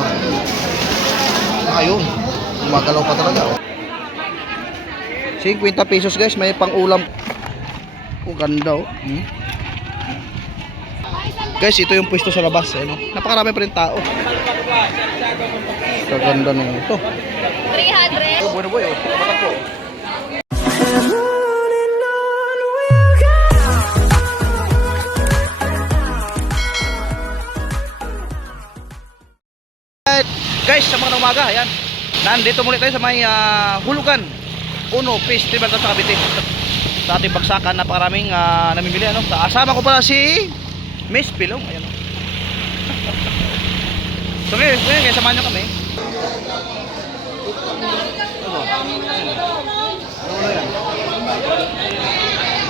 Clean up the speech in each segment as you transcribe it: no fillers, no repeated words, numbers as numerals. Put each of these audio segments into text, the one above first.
Oh. Ayun. Gumagalaw pa talaga. Oh. 50 pesos guys. May pang ulam. Oh, ganda oh. Guys, ito yung pwesto sa labas. Ano? Napakarami pa rin tao. Kaganda nung ito. 300. Oh, bueno boy. Oh. Matak po. Guys, sa mga umaga, ayan. Nandito muli tayo sa may hulugan. Uno, festival sa Cavite. Sa ating bagsakan, napakaraming namimili. Ano? Asama ko pala si Miss Pilong. Ayan. So ngayon, kaya samahan nyo kami.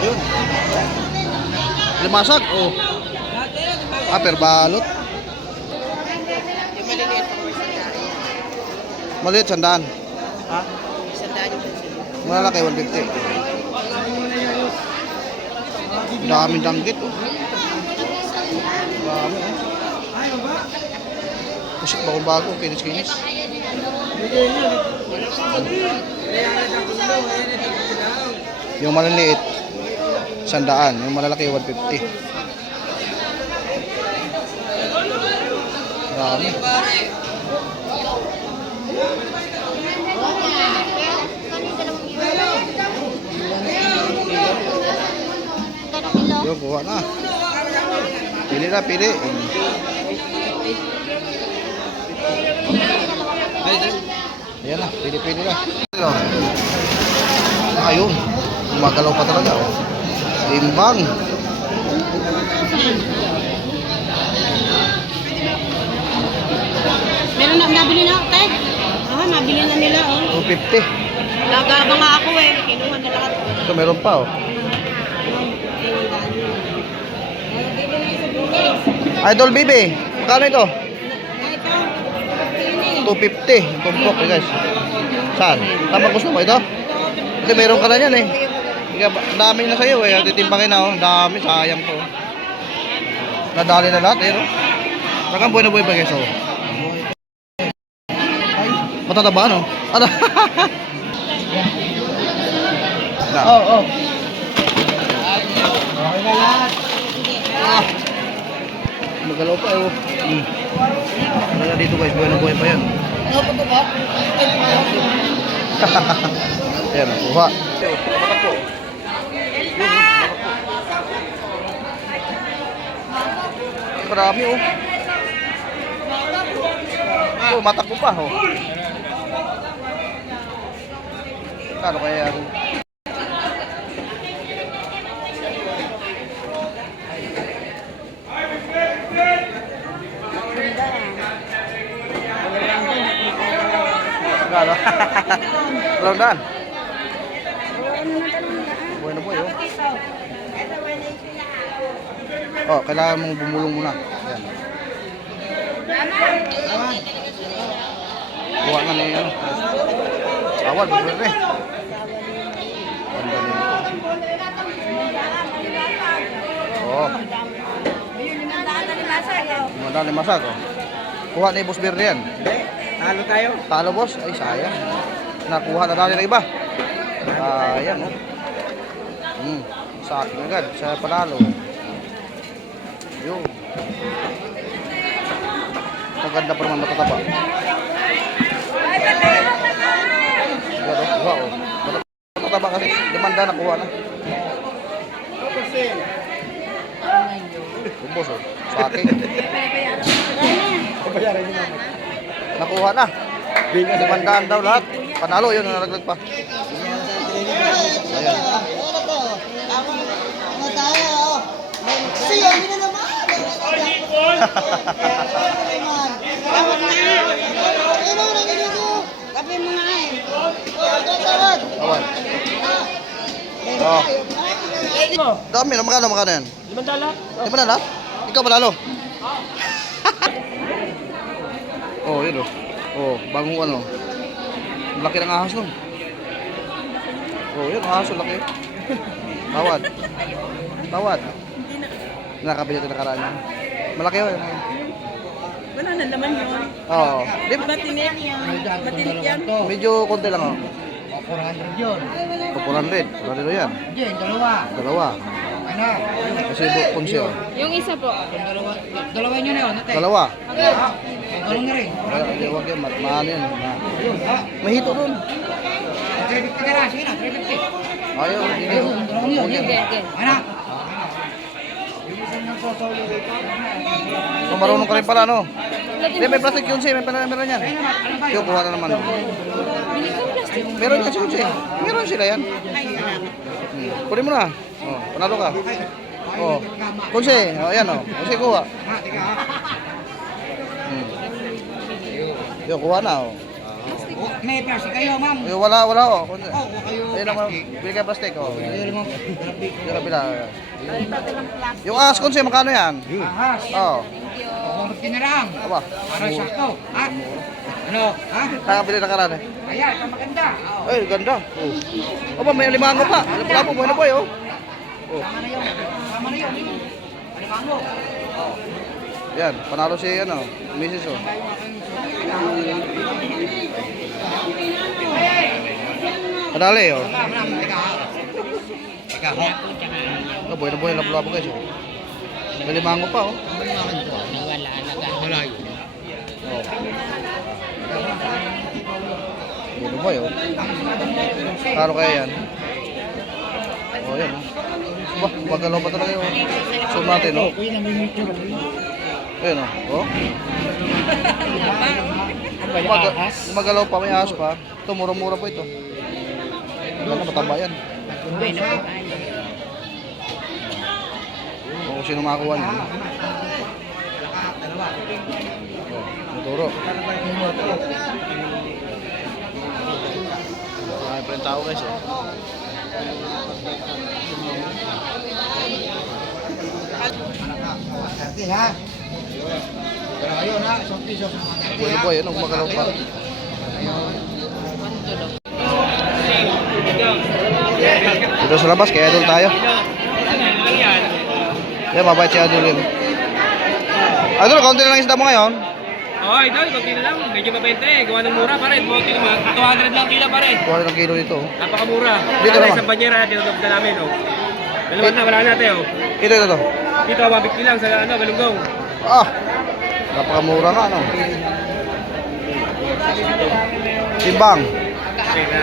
Ayun. Limasag. Oh. Per balot. Maliit, 100. Ha? 100 yung peso. Malaki, 150. Daming danggit, oh. Dami, oh. Pusit bago-bago, kinis-kinis. Yung maliliit, 100. Yung malalaki, 150. Dami. Yo, kuha na. Pili na, pili. Ayan na, pili-pili na. Ayun, gumagalaw pa talaga. Oh. Timbang. Meron na, nabili na, te. Nabili na nila, oh. 250. Nagaba nga ako eh. Kinuha na lahat. Ito, meron pa, oh. Idol Bibi, magkano ito? 250. Tumpok eh guys. Saan? Tama gusto mo ito? Kasi meron ka na yan eh. Dami na sa'yo eh. Titimbangin na oh. Dami, sayang to. Nadali na lahat eh no? Nakang buhay na buhay pa guys oh. Ay, matataba no? Ano? Oh. Okay na lahat. Magalaw pa oh. Kaya dito guys, buhay na buhay pa yan. Ayan, kuha. Matak po. Marami oh. Oh, matak po pa oh. Kano kaya yan? Gano? Laudan. Buhay na buhay oh. Oh, kailangan mong bumulong muna. Ayan. Buha nga na yun. Awal, bumulong eh. Oh. 500 masag oh. Kuha na yung boss beer yan. Talo tayo. Talo boss? Ay sayang. Nakuha na natin ng iba. Ayan oh. Sa akin agad. Sa panalo. Yun. Maganda pa naman matataba. Gado, kuha oh. Matataba kasi. Demanda na kuha na. Boss oh. Sa akin. Pabayaran niyo naman. Nakuha na. 500 daw lahat. Panalo yun, nalaglag pa. Ayan. Awan. Oh. Dami na, magkano yan? 500. 500? Ikaw panalo. Oh, yun oh. Oh, bagong ano. Laki ng ahas nun. Oh, yun, ahas, laki. Tawad. Tawad. Nakabili ito nakaraan niya. Malaki yun. Wala na ang laman yun. Oo. Di, Matinik. Matinik yan. medyo konti lang oh. 400 yun. O, 400. 400 yan. Hindi, yung dalawa. Dalawa. Ano? Kasi punsi oh. Yung isa po. Yung dalawa. Dalawa nyo na yun, ate. Dalawa. Ah, ganun na rin. Huwag yan. Maano yan. Ayun, ah. Mahito dun. 350 ka na, sige na, 350. Ayaw. Hindi. Huwag yan. Ano? So, marunong ka rin pala, no? Hindi, may plastic yun siya. Meron yan. Yung kuha na naman. Meron yan siya. Meron sila yan. Kunin mo na. Oh, panalo ka. Oh. Kunse, oh, yan oh. Kunse kuha. Yung kuha na oh. May plastic kayo, ma'am. Yung wala oh. Kunse. Oh, kayo. Ayun naman. Bili ka plastic oh. Kayo naman. Yung kabila. Yung ahas kunse, magkano yan? Ahas. Oh. Kumamot ka na lang. Aba. Para sakto. Ha? Ano? Ha? Nakabili na karane. Ayan, ang maganda. Oh. Ay, ganda. Oh. Aba, may limango pa. Wala po, bueno po eh oh. Oh. Tama na yun. Tama na yun. Alimango. Oh. Yan, panalo si ano, Mrs. oh. Padali oh. Teka, ho. Oh, buhay na buhay, labo-labo guys oh. May limango pa oh. Wala yun. Oh. Buhay na buhay oh. Kano kaya yan? Oh, yan oh. Wah, magalaw pa talaga yun. Zoom natin oh. Ayan oh. Oh. Magalaw pa, may ahas pa. Ito, mura-mura po ito. Ganda, mataba yan. Kung sino makakuha niya. Oh, maturo. Ay, pa yung tao guys eh. Ate, ha? Wala kayo, ha? Isang piso. Bueno po, yun, magalaw pa. Dito sa labas, kaya idol tayo. Yan, mabait si idol yun. Idol, kaunti na lang isda mo ngayon. Oo, idol, konti na lang. Medyo mabenta eh. Gawa ng mura pare. 200 lang kilo pare. Kuha ng kilo dito. oh. Napakamura. Dito Pare, naman. Sa banyera, tinutog na namin. Oh. Dalawat na, wala natin. Oh. Ito. Dito, 150 lang sa ano, Galunggong. Ah, napakamura nga, no? Timbang. Okay na.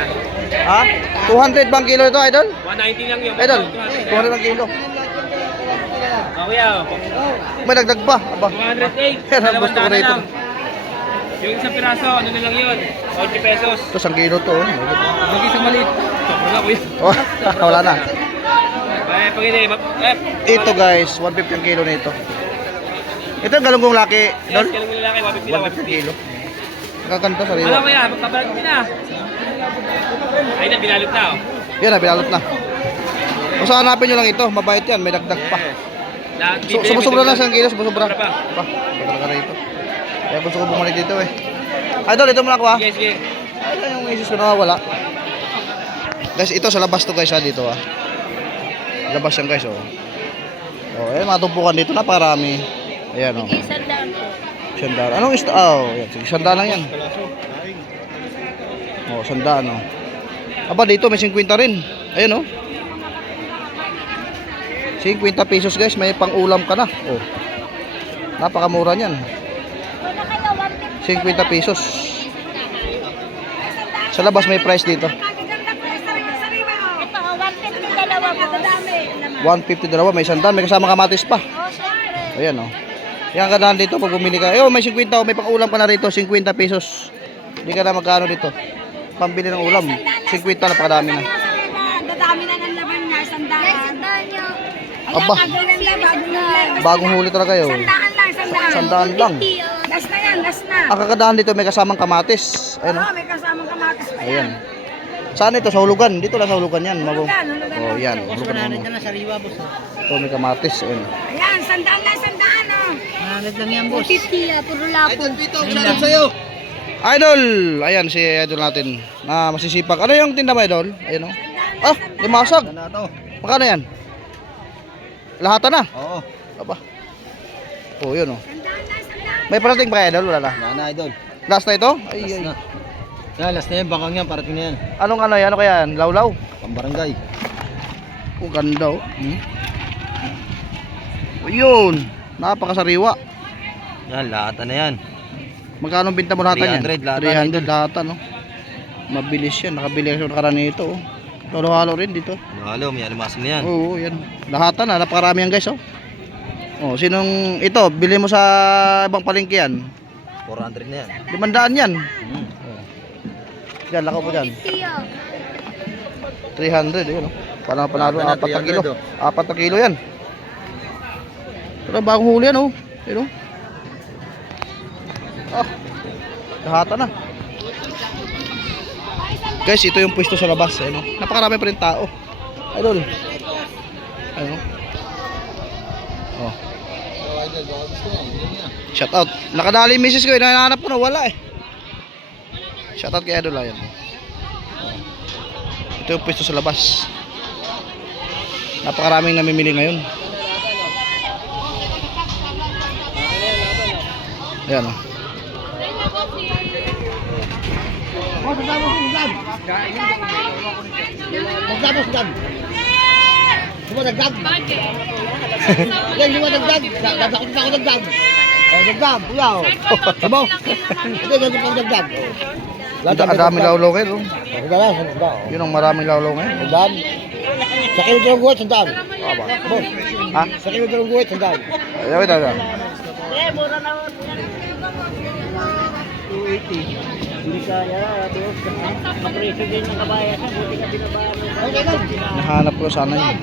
Ha? 200 bang kilo ito, idol? 190 lang yun. Idol, 200 ang kilo. Oh, kuya. Oh. May dagdag pa. Aba. 208. Yan ang Dalawat gusto ko na rito. lang. Yung isang piraso, ano na lang yun? 40 pesos. Ito, 1 kilo to. oh. Mag isang maliit. Sobrang na, kuya. Oh, wala na. Pag hindi, Ito guys, 150 ang kilo nito. Ito ang galunggong laki, Yes, idol. kalang lalaki, 150 lang, 150 kilo. Nakakanta sa Alam riwa. mo yan, magpapalag din na. Ay na, binalot na. Oh. Yan na, pinalot na. Kung saan hanapin nyo lang ito, mabait yan, may dagdag pa. Sumusubra na 1 kilo, sumusubra. Sobra pa. Pa, talaga rito. Kaya gusto ko bumalik dito eh. Idol, ito muna ako ha. Sige, sige. Ay, yung misis ko nawawala. Guys, ito sa labas to guys ha, dito ha. Labas yan guys oh. Oh, eh, matumpukan dito, napakarami. Ayan oh. Isandaan po. Sandaan. Anong isda? Oh, yan. Sige, sandaan lang yan. Oh, sandaan oh. Aba, dito may 50 rin. Ayan oh. 50 pesos guys, may pang-ulam ka na. Oh. Napakamura niyan. 50 pesos. Sa labas may price dito. Ito, 150 dalawa po. 150 dalawa, may sandaan, may kasama kamatis pa. Oh, syempre. Ayan oh. Yan ka dito pag bumili ka. Eh, oh, may 50 oh, may pang-ulam ka na rito, 50 pesos. Hindi ka na magkano dito. Pambili ng ulam. 50 na pakadami na. Dadami na ng laman niya, sandaan. Sandaan niyo. Aba. Bagong huli talaga yun. Sandaan lang, sandaan. Sandaan lang. Last na yan, last na. Ang kakadaan dito may kasamang kamatis. Ayan oh. May kasamang kamatis pa Ayan. yan. Saan ito? Sa hulugan. Dito lang sa hulugan yan. Hulugan. Oh, yan. Hulugan mo. na sa riwa, boss. Ito may kamatis. Ayan. Ayan, sandaan lang, sandaan oh. Mananad lang yan, boss. 50 puro lapo. Idol! Ayan si idol natin na masisipag. Ano yung tinda mo, idol? Ayan oh. Ah, limasag. Ano to? Magkano yan? Lahatan na. Oo. Aba. Oh, yun oh. Sandaan lang, sandaan. May parating pa idol? Wala na. Wala na, idol. Last na ito? Ay, Last ay. na. Yan, last na yan. Bakang yan. Parating na yan. Anong ano yan? Ano kaya yan? Lawlaw? Pambarangay. Oh, ganda oh. Ayun. Napakasariwa. Yan, lahat na yan. Magkano binta mo lahat yan? 300 lahat, 300 lahat no? Mabilis yan. Nakabili ako ng karani ito oh. Halo-halo rin dito. Halo, may alimasin na yan. Oo, yan. Lahatan na. Napakarami yan guys oh. Oh, sinong ito? Bili mo sa ibang palengke yan. 400 na yan. 500 yan. Yan, lakaw po dyan. 300, yun. Parang panalo, Lahat na, 4 na kilo. 300, 4 na kilo yan. Pero bagong huli yan, oh. Yun, oh. Ah, lahatan na. Guys, ito yung pwesto sa labas. Ayun, oh. Napakarami pa rin tao. Idol. Ayun, oh. Oh. Shout out. Nakadali yung misis ko, hinahanap ko na wala eh. Shout out kay Idol ayan. Ito yung pwesto sa labas. Napakaraming namimili ngayon. Ayan o. Magdabos dan. Cuma dagdag. Yan cuma dagdag. Dadakot pa ako dagdag. Oh, dagdag. Uyaw. Sabaw. Ito dagdag pang dagdag. Ang daming lawlaw ngayon. Oh. Dagdag, dagdag. Yun ang maraming lawlaw ngayon. Sandaan. Sa kilo dalawang guwit, sandaan. Boss. Ha? Sa kilo dalawang guwit, sandaan. Ayaw ito. Hindi kaya, kapreso din ng kabayan. Buti ka binabayan. Okay lang. Nahanap ko sana yun.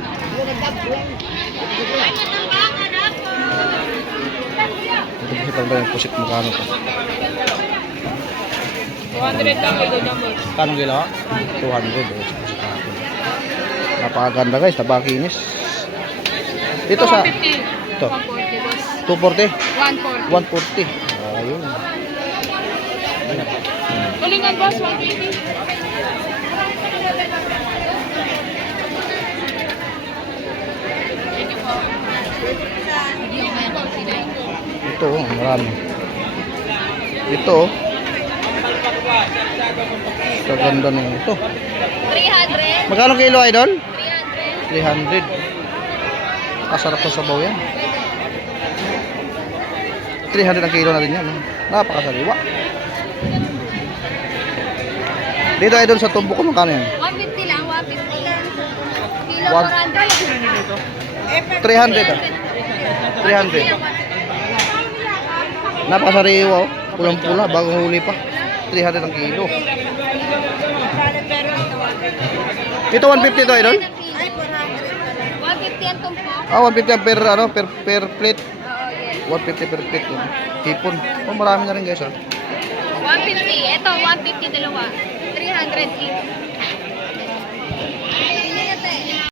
Ito kasi pala yung pusit mo kano to. 200 lang ito number. Kanong kilo? 200 oh. Napakaganda guys, tabakinis. Dito sa 150. ito 140, boss. 240? 140. 140. Ayun. Tulingan, boss. 120. Ito oh, marami. Ito oh. Kaganda nung ito. 300. Magkano kilo idol? 300. 300. Kasarap sa sabaw yan. 300 ang kilo na rin yan. Napakasariwa. Dito idol sa tumbok ko magkano yan? 150 lang, 150. Kilo One- 400. 300 ah. 300. Napakasariwa oh. Pulang-pula, bagong huli pa. 300 ang kilo. Ito 150 to idol? Ay, 400. 150 ang tumpok. Ah, 150 ang per plate. Oo, yes. 150 per plate yun. Hipon. Oh, marami na rin guys ah. 150. Ito, 150 dalawa. 300 each.